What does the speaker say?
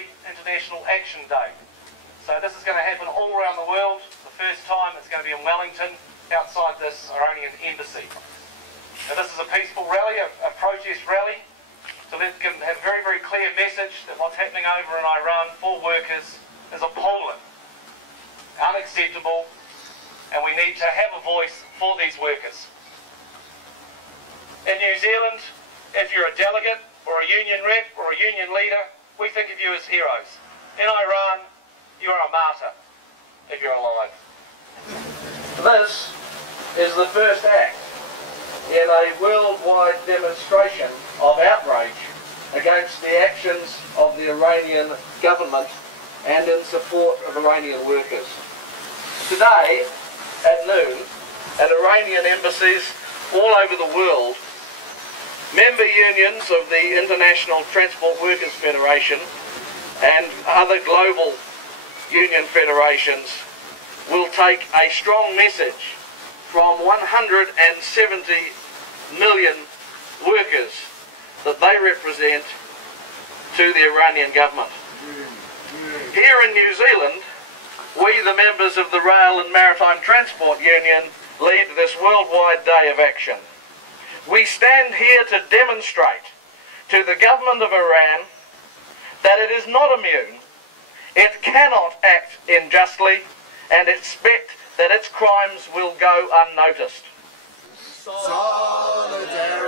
Israeli International Action Day. So this is going to happen all around the world. The first time it's going to be in Wellington, outside this Iranian embassy. Now this is a peaceful rally, a protest rally, so let's have a very, very clear message that what's happening over in Iran for workers is appalling, unacceptable, and we need to have a voice for these workers. In New Zealand, if you're a delegate or a union rep or a union leader, we think of you as heroes. In Iran, you are a martyr if you're alive. This is the first act in a worldwide demonstration of outrage against the actions of the Iranian government and in support of Iranian workers. Today, at noon, at Iranian embassies all over the world, member unions of the International Transport Workers Federation and other global union federations will take a strong message from 170 million workers that they represent to the Iranian government. Here in New Zealand, we, the members of the Rail and Maritime Transport Union, lead this worldwide day of action. We stand here to demonstrate to the government of Iran that it is not immune, it cannot act unjustly, and expect that its crimes will go unnoticed. Solidarity.